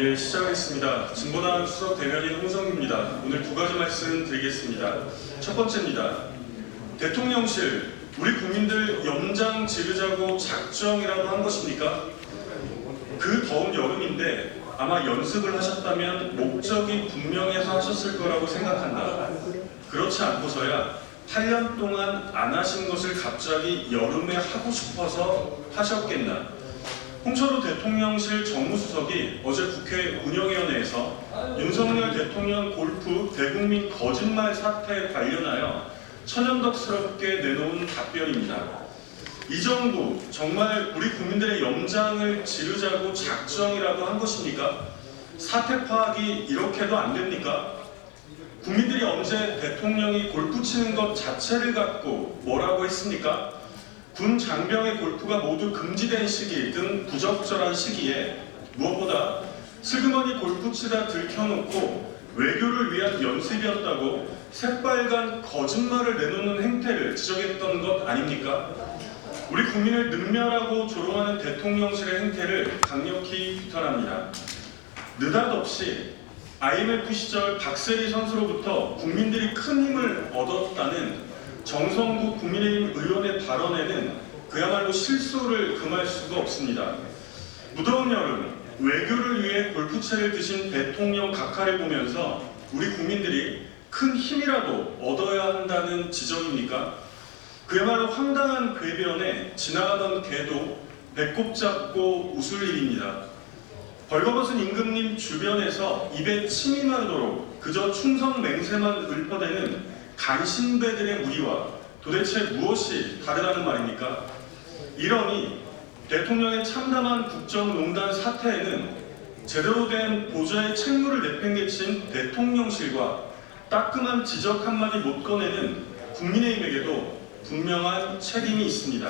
예, 시작하겠습니다. 진보당 수석 대변인 홍성규입니다. 오늘 두 가지 말씀 드리겠습니다. 첫 번째입니다. 대통령실, 우리 국민들 연장 지르자고 작정이라도 한 것입니까? 그 더운 여름인데 아마 연습을 하셨다면 목적이 분명해서 하셨을 거라고 생각한다. 그렇지 않고서야 8년 동안 안 하신 것을 갑자기 여름에 하고 싶어서 하셨겠나? 홍철호 대통령실 정무수석이 어제 국회 운영위원회에서 윤석열 대통령 골프 대국민 거짓말 사태에 관련하여 천연덕스럽게 내놓은 답변입니다. 이 정부 정말 우리 국민들의 염장을 지르자고 작정이라도 한 것입니까? 사태 파악이 이렇게도 안 됩니까? 국민들이 언제 대통령이 골프 치는 것 자체를 갖고 뭐라고 했습니까? 군 장병의 골프가 모두 금지된 시기 등 부적절한 시기에 무엇보다 슬그머니 골프 치다 들켜놓고 외교를 위한 연습이었다고 새빨간 거짓말을 내놓는 행태를 지적했던 것 아닙니까? 우리 국민을 능멸하고 조롱하는 대통령실의 행태를 강력히 비판합니다. 느닷없이 IMF 시절 박세리 선수로부터 국민들이 큰 힘을 얻었다는 정성국 국민의힘 의원의 발언에는 그야말로 실소를 금할 수가 없습니다. 무더운 여름, 외교를 위해 골프채를 드신 대통령 각하를 보면서 우리 국민들이 큰 힘이라도 얻어야 한다는 지적입니까? 그야말로 황당한 궤변에 지나가던 개도 배꼽 잡고 웃을 일입니다. 벌거벗은 임금님 주변에서 입에 침이 마르도록 그저 충성 맹세만 읊어대는 간신배들의 무리와 도대체 무엇이 다르다는 말입니까? 이러니 대통령의 참담한 국정농단 사태에는 제대로 된 보좌의 책무를 내팽개친 대통령실과 따끔한 지적 한마디 못 꺼내는 국민의힘에게도 분명한 책임이 있습니다.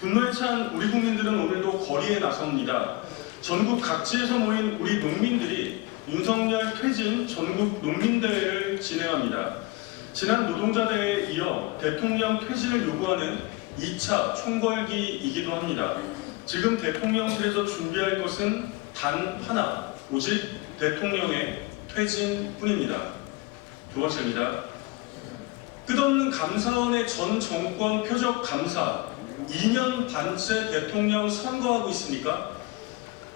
분노에 찬 우리 국민들은 오늘도 거리에 나섭니다. 전국 각지에서 모인 우리 농민들이 윤석열 퇴진 전국 농민대회를 진행합니다. 지난 노동자대회에 이어 대통령 퇴진을 요구하는 2차 총궐기이기도 합니다. 지금 대통령실에서 준비할 것은 단 하나, 오직 대통령의 퇴진뿐입니다. 두 번째입니다. 끝없는 감사원의 전 정권 표적 감사, 2년 반째 대통령 선거하고 있습니까?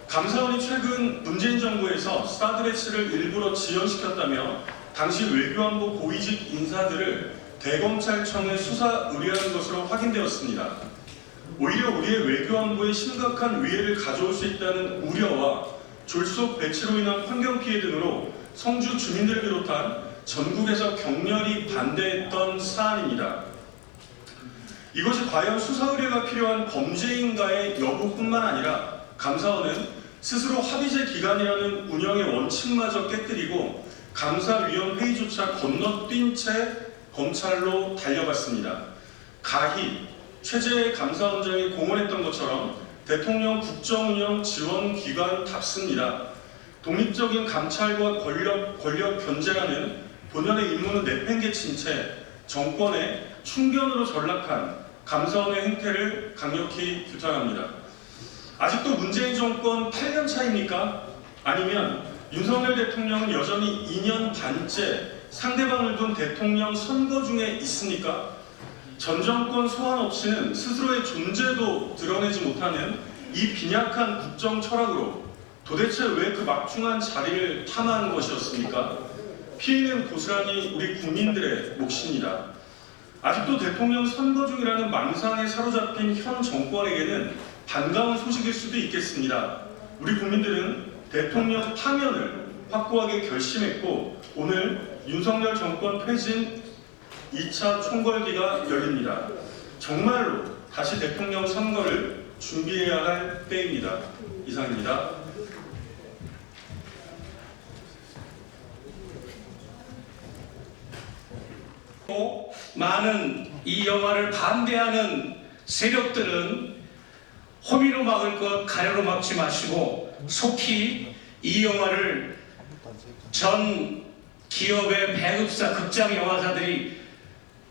감사원이 최근 문재인 정부에서 사드 배치를 일부러 지연시켰다며 당시 외교안보 고위직 인사들을 대검찰청에 수사 의뢰한 것으로 확인되었습니다. 오히려 우리의 외교안보에 심각한 위해를 가져올 수 있다는 우려와 졸속 배치로 인한 환경 피해 등으로 성주 주민들을 비롯한 전국에서 격렬히 반대했던 사안입니다. 이것이 과연 수사 의뢰가 필요한 범죄인가의 여부뿐만 아니라 감사원은 스스로 합의제 기관이라는 운영의 원칙마저 깨뜨리고 감사위원 회의조차 건너뛴 채 검찰로 달려갔습니다. 가히 최재해 감사원장이 공언했던 것처럼 대통령 국정운영 지원기관답습니다. 독립적인 감찰과 권력 견제라는 본연의 임무는 내팽개친 채 정권의 충견으로 전락한 감사원의 행태를 강력히 규탄합니다. 아직도 문재인 정권 8년 차입니까? 아니면 윤석열 대통령은 여전히 2년 반째 상대방을 둔 대통령 선거 중에 있습니까? 전 정권 소환 없이는 스스로의 존재도 드러내지 못하는 이 빈약한 국정 철학으로 도대체 왜 그 막중한 자리를 탐한 것이었습니까? 피해는 고스란히 우리 국민들의 몫입니다. 아직도 대통령 선거 중이라는 망상에 사로잡힌 현 정권에게는 반가운 소식일 수도 있겠습니다. 우리 국민들은 대통령 파면을 확고하게 결심했고 오늘 윤석열 정권 퇴진 2차 총궐기가 열립니다. 정말로 다시 대통령 선거를 준비해야 할 때입니다. 이상입니다. 많은 이 영화를 반대하는 세력들은 호미로 막을 것 가려로 막지 마시고 속히 이 영화를 전 기업의 배급사 극장 영화사들이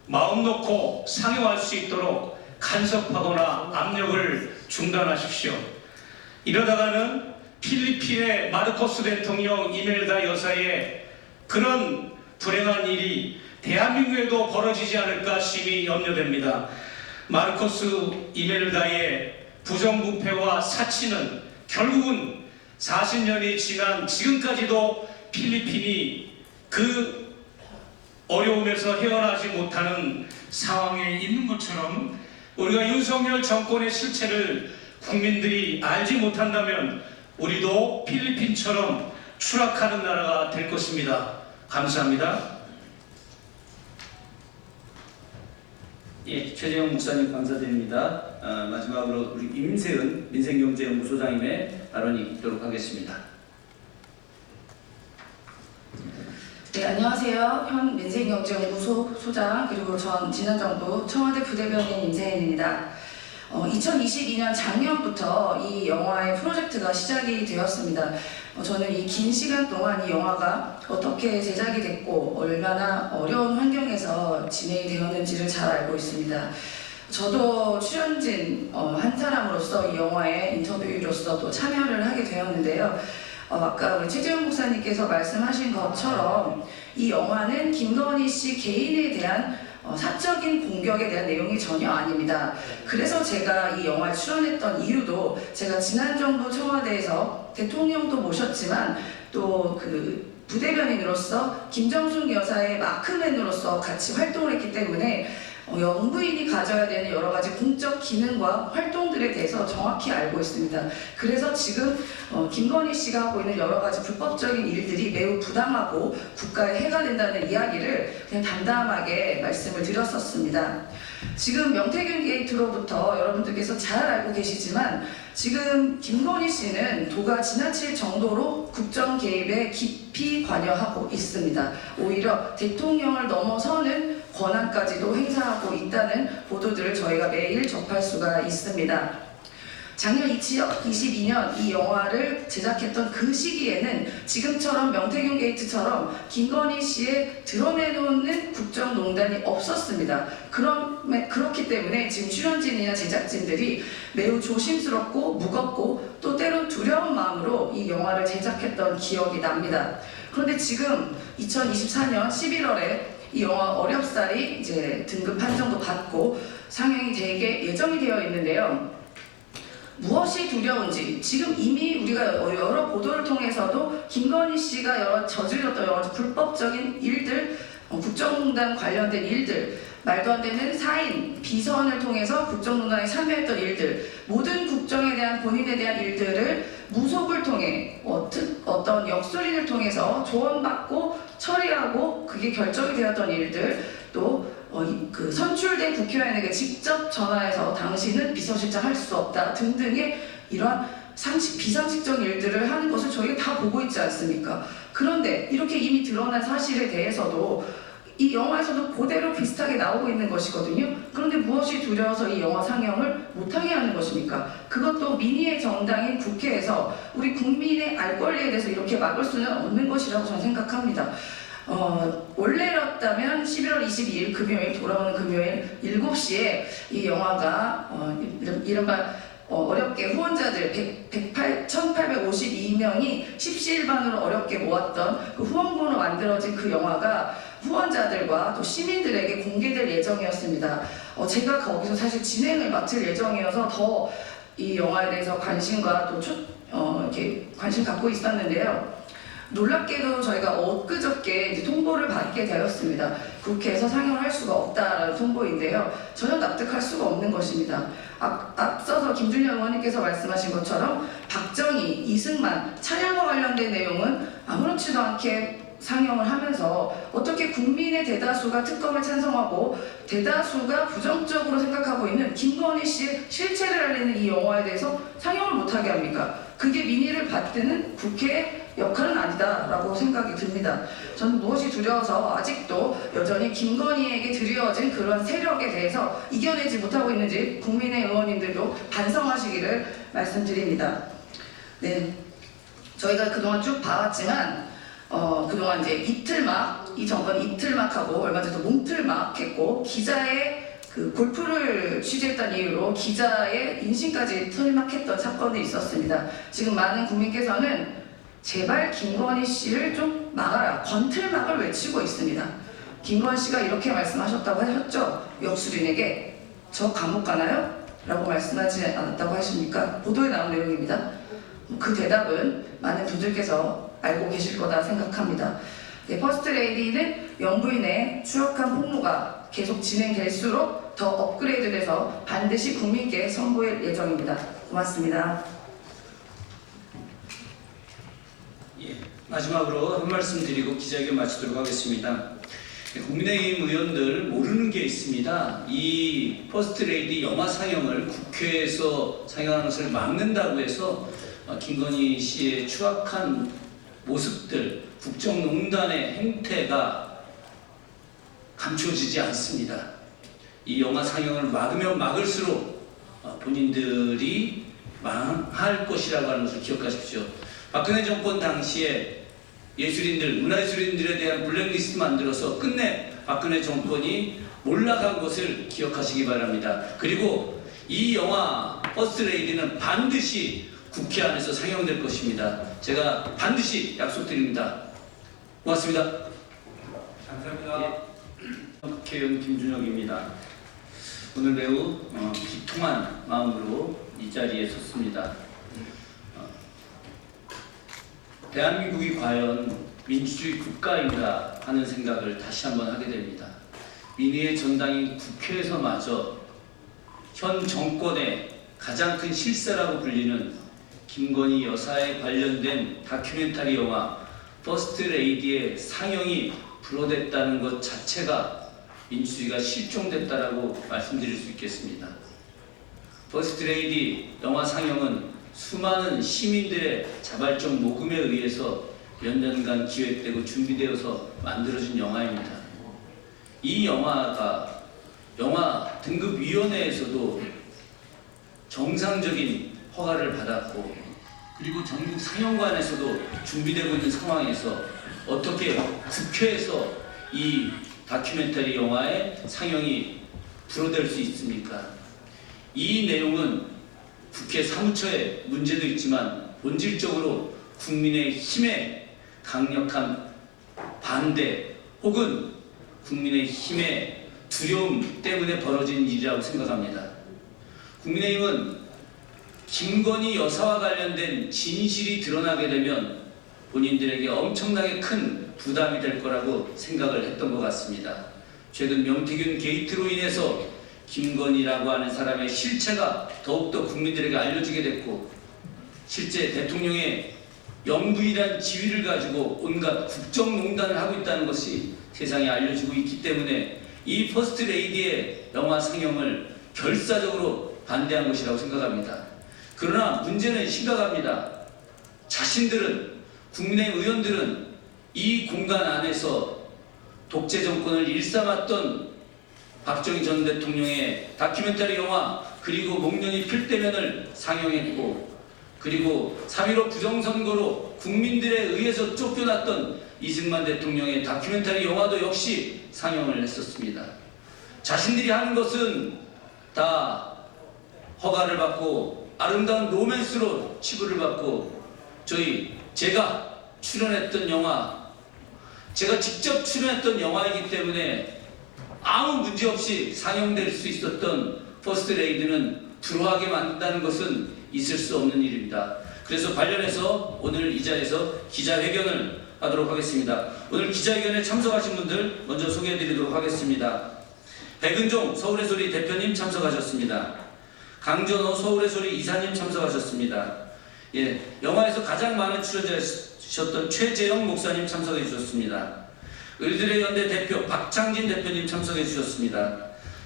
마음 놓고 상영할 수 있도록 간섭하거나 압력을 중단하십시오. 이러다가는 필리핀의 마르코스 대통령 이멜다 여사의 그런 불행한 일이 대한민국에도 벌어지지 않을까 심히 염려됩니다. 마르코스 이멜다의 부정부패와 사치는 결국은 40년이 지난 지금까지도 필리핀이 그 어려움에서 헤어나지 못하는 상황에 있는 것처럼 우리가 윤석열 정권의 실체를 국민들이 알지 못한다면 우리도 필리핀처럼 추락하는 나라가 될 것입니다. 감사합니다. 예, 최재형 목사님 감사드립니다. 마지막으로 우리 임세은 민생경제연구소장님의 발언이 있도록 하겠습니다. 네, 안녕하세요. 현 민생경제연구소 소장 그리고 전 지난정부 청와대 부대변인 임세은입니다. 2022년 작년부터 이 영화의 프로젝트가 시작이 되었습니다. 저는 이 긴 시간 동안 이 영화가 어떻게 제작이 됐고 얼마나 어려운 환경에서 진행이 되었는지를 잘 알고 있습니다. 저도 출연진 한 사람으로서 이 영화에 인터뷰로서 또 참여를 하게 되었는데요. 아까 우리 최재형 목사님께서 말씀하신 것처럼 이 영화는 김건희 씨 개인에 대한 사적인 공격에 대한 내용이 전혀 아닙니다. 그래서 제가 이 영화에 출연했던 이유도 제가 지난 정부 청와대에서 대통령도 모셨지만 또 그 부대변인으로서 김정숙 여사의 마크맨으로서 같이 활동을 했기 때문에 영부인이 가져야 되는 여러 가지 공적 기능과 활동들에 대해서 정확히 알고 있습니다. 그래서 지금 김건희 씨가 하고 있는 여러 가지 불법적인 일들이 매우 부당하고 국가에 해가 된다는 이야기를 그냥 담담하게 말씀을 드렸었습니다. 지금 명태균 게이트로부터 여러분들께서 잘 알고 계시지만 지금 김건희 씨는 도가 지나칠 정도로 국정 개입에 깊이 관여하고 있습니다. 오히려 대통령을 넘어서는 권한까지도 행사하고 있다는 보도들을 저희가 매일 접할 수가 있습니다. 작년 2022년 이 영화를 제작했던 그 시기에는 지금처럼 명태균 게이트처럼 김건희 씨의 드러내놓는 국정농단이 없었습니다. 그렇기 때문에 지금 출연진이나 제작진들이 매우 조심스럽고 무겁고 또 때론 두려운 마음으로 이 영화를 제작했던 기억이 납니다. 그런데 지금 2024년 11월에 이 영화 어렵사리 이제 등급 판정도 받고 상영이 되게 예정이 되어 있는데요. 무엇이 두려운지 지금 이미 우리가 여러 보도를 통해서도 김건희 씨가 저질렀던 여러 불법적인 일들, 국정농단 관련된 일들, 말도 안 되는 사인, 비선을 통해서 국정농단에 참여했던 일들, 모든 국정에 대한 본인에 대한 일들을 무속을 통해 어떤 역술인을 통해서 조언받고 처리하고 그게 결정이 되었던 일들, 또 그 선출된 국회의원에게 직접 전화해서 당신은 비서실장 할 수 없다 등등의 이러한 비상식적 일들을 하는 것을 저희가 다 보고 있지 않습니까? 그런데 이렇게 이미 드러난 사실에 대해서도 이 영화에서도 그대로 비슷하게 나오고 있는 것이거든요. 그런데 무엇이 두려워서 이 영화 상영을 못하게 하는 것입니까? 그것도 민의의 정당인 국회에서 우리 국민의 알 권리에 대해서 이렇게 막을 수는 없는 것이라고 저는 생각합니다. 원래였다면 11월 22일 금요일 돌아오는 금요일 7시에 이 영화가 이른바 어렵게 후원자들 1852명이 십시일반으로 어렵게 모았던 그 후원금으로 만들어진 그 영화가 후원자들과 또 시민들에게 공개될 예정이었습니다. 제가 거기서 사실 진행을 맡을 예정이어서 더 이 영화에 대해서 관심과 또 이렇게 관심 갖고 있었는데요. 놀랍게도 저희가 엊그저께 이제 통보를 받게 되었습니다. 국회에서 상영을 할 수가 없다라는 통보인데요. 전혀 납득할 수가 없는 것입니다. 앞서서 김준현 의원님께서 말씀하신 것처럼 박정희, 이승만, 찬양과 관련된 내용은 아무렇지도 않게 상영을 하면서 어떻게 국민의 대다수가 특검을 찬성하고 대다수가 부정적으로 생각하고 있는 김건희 씨의 실체를 알리는 이 영화에 대해서 상영을 못하게 합니까? 그게 민의를 받드는 국회의 역할은 아니다라고 생각이 듭니다. 저는 무엇이 두려워서 아직도 여전히 김건희에게 드리워진 그런 세력에 대해서 이겨내지 못하고 있는지 국민의 의원님들도 반성하시기를 말씀드립니다. 네, 저희가 그동안 쭉 봐왔지만 그동안 이제 이틀막, 이 정권 이틀막하고 얼마 전에 몽틀막 했고 기자의 그 골프를 취재했던 이유로 기자의 인신까지 틀막했던 사건이 있었습니다. 지금 많은 국민께서는 제발 김건희 씨를 좀 막아라, 권틀막을 외치고 있습니다. 김건희 씨가 이렇게 말씀하셨다고 하셨죠? 역술인에게 저 감옥 가나요? 라고 말씀하지 않았다고 하십니까? 보도에 나온 내용입니다. 그 대답은 많은 분들께서 알고 계실 거다 생각합니다. 네, 퍼스트레이디는 영부인의 추악한 폭로가 계속 진행될수록 더 업그레이드돼서 반드시 국민께 선보일 예정입니다. 고맙습니다. 예, 마지막으로 한 말씀 드리고 기자회견 마치도록 하겠습니다. 국민의힘 의원들 모르는 게 있습니다. 이 퍼스트레이디 영화 상영을 국회에서 상영하는 것을 막는다고 해서 김건희 씨의 추악한 모습들, 국정농단의 행태가 감춰지지 않습니다. 이 영화 상영을 막으면 막을수록 본인들이 망할 것이라고 하는 것을 기억하십시오. 박근혜 정권 당시에 예술인들, 문화예술인들에 대한 블랙리스트 만들어서 끝내 박근혜 정권이 몰락한 것을 기억하시기 바랍니다. 그리고 이 영화 퍼스트레이디는 반드시 국회 안에서 상영될 것입니다. 제가 반드시 약속드립니다. 고맙습니다. 감사합니다. 국회의원 김준혁입니다. 오늘 매우 비통한 마음으로 이 자리에 섰습니다. 대한민국이 과연 민주주의 국가인가 하는 생각을 다시 한번 하게 됩니다. 민의의 전당인 국회에서마저 현 정권의 가장 큰 실세라고 불리는 김건희 여사에 관련된 다큐멘터리 영화 퍼스트레이디의 상영이 불허됐다는 것 자체가 민주주의가 실종됐다라고 말씀드릴 수 있겠습니다. 퍼스트레이디 영화 상영은 수많은 시민들의 자발적 모금에 의해서 몇 년간 기획되고 준비되어서 만들어진 영화입니다. 이 영화가 영화 등급위원회에서도 정상적인 허가를 받았고, 그리고 전국 상영관에서도 준비되고 있는 상황에서 어떻게 국회에서 이 다큐멘터리 영화의 상영이 불허될 수 있습니까? 이 내용은 국회 사무처의 문제도 있지만 본질적으로 국민의 힘에 강력한 반대 혹은 국민의 힘의 두려움 때문에 벌어진 일이라고 생각합니다. 국민의힘은 김건희 여사와 관련된 진실이 드러나게 되면 본인들에게 엄청나게 큰 부담이 될 거라고 생각을 했던 것 같습니다. 최근 명태균 게이트로 인해서 김건희라고 하는 사람의 실체가 더욱더 국민들에게 알려지게 됐고, 실제 대통령의 영부인이란 지위를 가지고 온갖 국정농단을 하고 있다는 것이 세상에 알려지고 있기 때문에 이 퍼스트레이디의 영화 상영을 결사적으로 반대한 것이라고 생각합니다. 그러나 문제는 심각합니다. 자신들은, 국민의 의원들은 이 공간 안에서 독재 정권을 일삼았던 박정희 전 대통령의 다큐멘터리 영화 그리고 목련이 필대면을 상영했고, 그리고 3.15 부정선거로 국민들에 의해서 쫓겨났던 이승만 대통령의 다큐멘터리 영화도 역시 상영을 했었습니다. 자신들이 하는 것은 다 허가를 받고 아름다운 로맨스로 치부를 받고, 제가 출연했던 영화, 제가 직접 출연했던 영화이기 때문에 아무 문제 없이 상영될 수 있었던 퍼스트레이디는 불허하게 만든다는 것은 있을 수 없는 일입니다. 그래서 관련해서 오늘 이 자리에서 기자회견을 하도록 하겠습니다. 오늘 기자회견에 참석하신 분들 먼저 소개해드리도록 하겠습니다. 백은종 서울의 소리 대표님 참석하셨습니다. 강전호 서울의 소리 이사님 참석하셨습니다. 영화에서 가장 많은 출연자셨던 최재영 목사님 참석해 주셨습니다. 을들의 연대 대표 박창진 대표님 참석해 주셨습니다.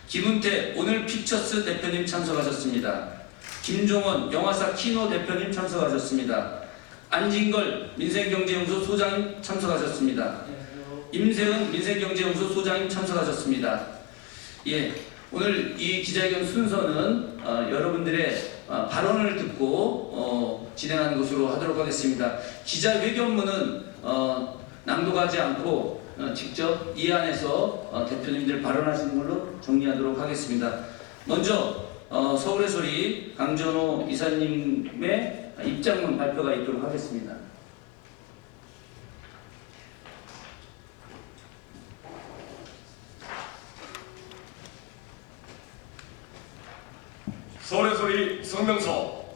김은태 오늘 픽처스 대표님 참석하셨습니다. 김종원 영화사 키노 대표님 참석하셨습니다. 안진걸 민생경제연구소 소장님 참석하셨습니다. 임세은 민생경제연구소 소장님 참석하셨습니다. 오늘 이 기자회견 순서는 여러분들의 발언을 듣고 진행하는 것으로 하도록 하겠습니다. 기자회견문은 낭독하지 않고 직접 이 안에서 대표님들 발언하시는 걸로 정리하도록 하겠습니다. 먼저 서울의 소리 강전호 이사님의 입장문 발표가 있도록 하겠습니다. 서울의 소리 성명서.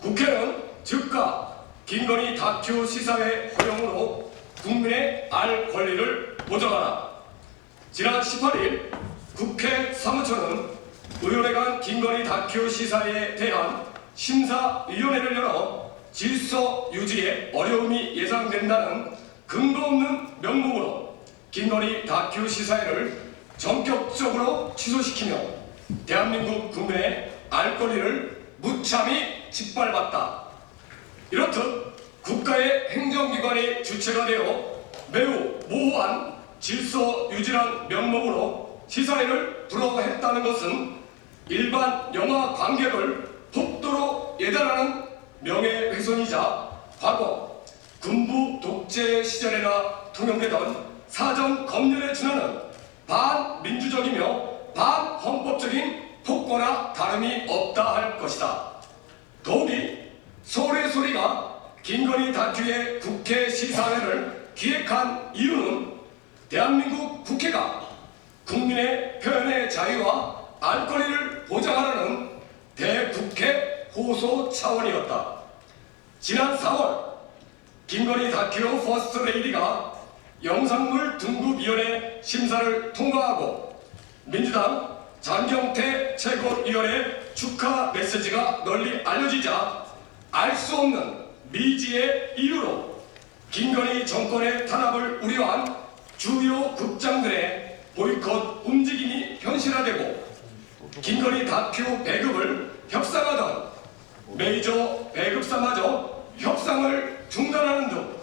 국회는 즉각 김건희 다큐 시사회 허용으로 국민의 알 권리를 보장하라. 지난 18일 국회 사무처는 의원회관 김건희 다큐 시사회에 대한 심사위원회를 열어 질서 유지에 어려움이 예상된다는 근거 없는 명목으로 김건희 다큐 시사회를 전격적으로 취소시키며 대한민국 국민의 알 권리를 무참히 짓밟았다. 이렇듯 국가의 행정기관이 주체가 되어 매우 모호한 질서 유지란 명목으로 시사회를 불허했다는 것은 일반 영화 관객을 폭도로 예단하는 명예훼손이자 과거 군부 독재 시절에나 통용되던 사전 검열에 준하는 반민주적이며 반헌법적인 폭거나 다름이 없다 할 것이다. 더욱이 서울의 소리가 김건희 다큐의 국회 시사회를 기획한 이유는 대한민국 국회가 국민의 표현의 자유와 알 권리를 보장하라는 대국회 호소 차원이었다. 지난 4월 김건희 다큐 퍼스트 레이디가 영상물 등급위원회 심사를 통과하고 민주당 장경태 최고위원의 축하 메시지가 널리 알려지자 알 수 없는 미지의 이유로 김건희 정권의 탄압을 우려한 주요 극장들의 보이콧 움직임이 현실화되고 김건희 다큐 배급을 협상하던 메이저 배급사마저 협상을 중단하는 등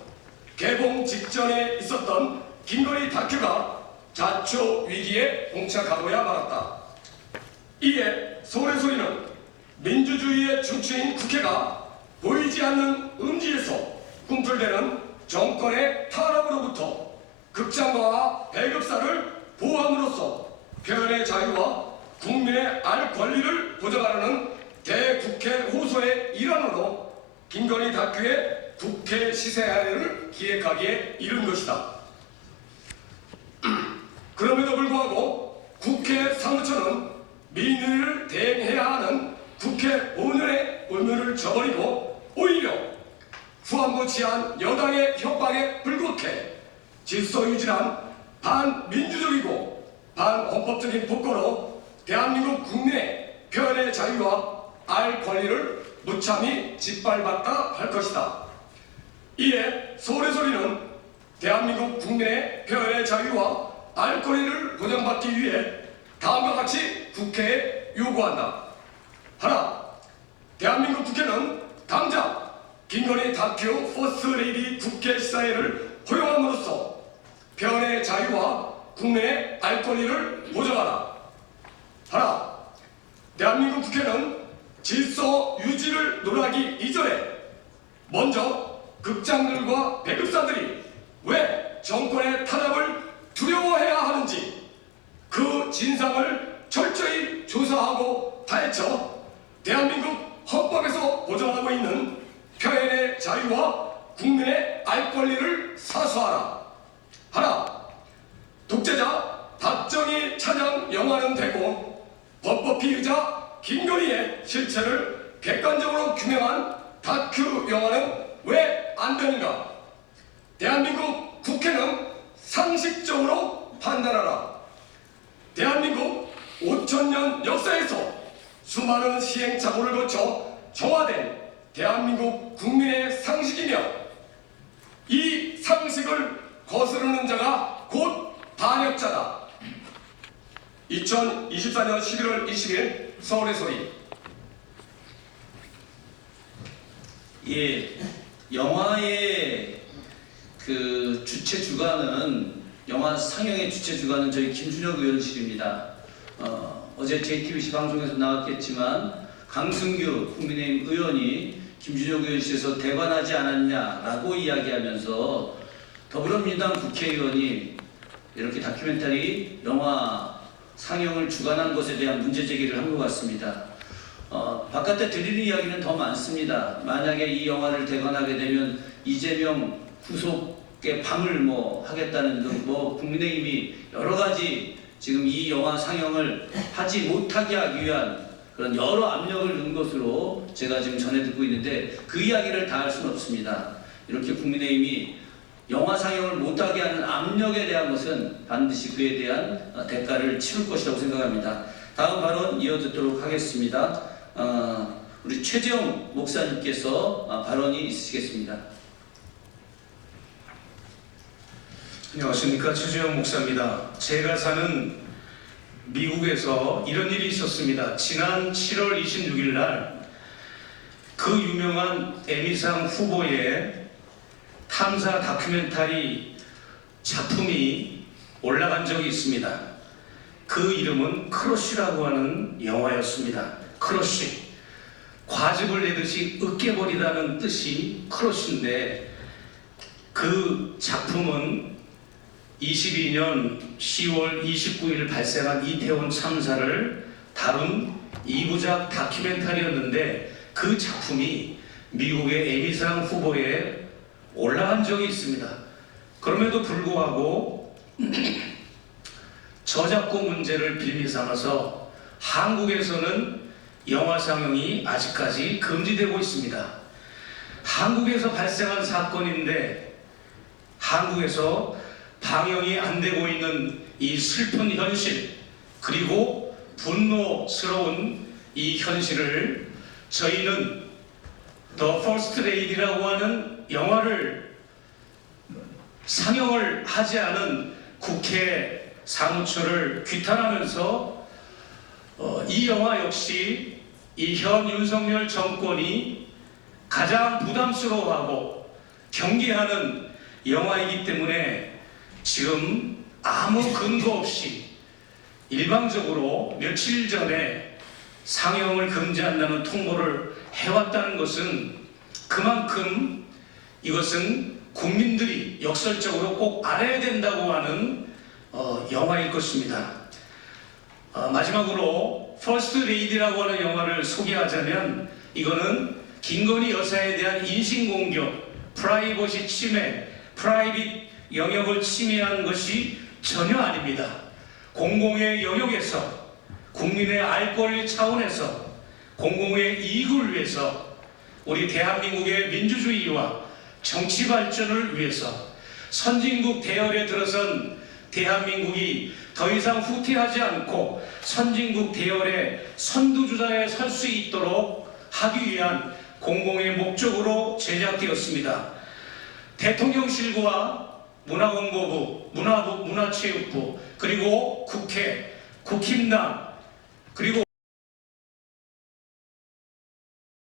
개봉 직전에 있었던 김건희 다큐가 자초 위기에 봉착하고야 말았다. 이에 서울의 소리는 민주주의의 중추인 국회가 보이지 않는 음지에서 꿈틀대는 정권의 탄압으로부터 극장가와 배급사를 보호함으로써 표현의 자유와 국민의 알 권리를 보장하라는 대국회 호소의 일환으로 김건희 다큐의 국회 시사회를 기획하기에 이른 것이다. 그럼에도 불구하고 국회 사무처는 민의를 대행해야 하는 국회 본연의 의무를 저버리고 오히려 후한부 치한 여당의 협박에 불국해 질서 유지란 반민주적이고 반헌법적인 폭거로 대한민국 국민의 표현의 자유와 알 권리를 무참히 짓밟았다 할 것이다. 이에 서울의 소리는 대한민국 국민의 표현의 자유와 알 권리를 보장받기 위해 다음과 같이 국회에 요구한다. 하나, 대한민국 국회는 당장 김건희 다큐 퍼스트 레이디 국회 시사회를 허용함으로써 표현의 자유와 국민의 알 권리를 보장하라. 하나, 대한민국 국회는 질서 유지를 논하기 이전에 먼저 극장들과 배급사들이 왜 정권의 탄압을 두려워해야 하는지 그 진상을 철저히 조사하고 파헤쳐 대한민국 헌법에서 보장하고 있는 표현의 자유와 국민의 알 권리를 사수하라. 하나, 독재자 박정희 차장 영화는 되고 법법 피의자 김건희의 실체를 객관적으로 규명한 다큐 영화는 왜 안 되는가? 대한민국 국회는 상식적으로 판단하라. 대한민국 5,000년 역사에서 수많은 시행착오를 거쳐 정화된 대한민국 국민의 상식이며 이 상식을 거스르는 자가 곧 반역자다. 2024년 11월 20일 서울의 소리. 예, 영화의 그 주최 주관은 영화 상영의 주최 주관은 저희 김준혁 의원실입니다. 어제 JTBC 방송에서 나왔겠지만 강승규 국민의힘 의원이 김준혁 의원실에서 대관하지 않았냐라고 이야기하면서 더불어민주당 국회의원이 이렇게 다큐멘터리 영화 상영을 주관한 것에 대한 문제 제기를 한 것 같습니다. 바깥에 들리는 이야기는 더 많습니다. 만약에 이 영화를 대관하게 되면 이재명 구속의 밤을 하겠다는 등 국민의힘이 여러 가지 지금 이 영화 상영을 하지 못하게 하기 위한 그런 여러 압력을 넣은 것으로 제가 지금 전해 듣고 있는데 그 이야기를 다 할 수는 없습니다. 이렇게 국민의힘이 영화 상영을 못하게 하는 압력에 대한 것은 반드시 그에 대한 대가를 치를 것이라고 생각합니다. 다음 발언 이어듣도록 하겠습니다. 우리 최재형 목사님께서 발언이 있으시겠습니다. 안녕하십니까, 최재형 목사입니다. 제가 사는 미국에서 이런 일이 있었습니다. 지난 7월 26일 날 그 유명한 에미상 후보의 탐사 다큐멘터리 작품이 올라간 적이 있습니다. 그 이름은 크러쉬라고 하는 영화였습니다. 크러쉬, 과즙을 내듯이 으깨버리다는 뜻이 크러쉬인데, 그 작품은 22년 10월 29일 발생한 이태원 참사를 다룬 2부작 다큐멘터리였는데, 그 작품이 미국의 에미상 후보에 올라간 적이 있습니다. 그럼에도 불구하고 저작권 문제를 빌미 삼아서 한국에서는 영화 상영이 아직까지 금지되고 있습니다. 한국에서 발생한 사건인데 한국에서 방영이 안 되고 있는 이 슬픈 현실, 그리고 분노스러운 이 현실을 저희는 The First Lady라고 하는 영화를 상영을 하지 않은 국회 사무처를 규탄하면서 이 영화 역시 이 현 윤석열 정권이 가장 부담스러워하고 경계하는 영화이기 때문에 지금 아무 근거 없이 일방적으로 며칠 전에 상영을 금지한다는 통보를 해왔다는 것은 그만큼 이것은 국민들이 역설적으로 꼭 알아야 된다고 하는 영화일 것입니다. 마지막으로 퍼스트 레이디라고 하는 영화를 소개하자면, 이거는 김건희 여사에 대한 인신공격, 프라이버시 침해, 프라이빗 영역을 침해한 것이 전혀 아닙니다. 공공의 영역에서 국민의 알 권리 차원에서 공공의 이익을 위해서 우리 대한민국의 민주주의와 정치 발전을 위해서 선진국 대열에 들어선 대한민국이 더 이상 후퇴하지 않고 선진국 대열의 선두주자에 설 수 있도록 하기 위한 공공의 목적으로 제작되었습니다. 대통령실과 문화공보부, 문화체육부, 그리고 국회, 국힘당, 그리고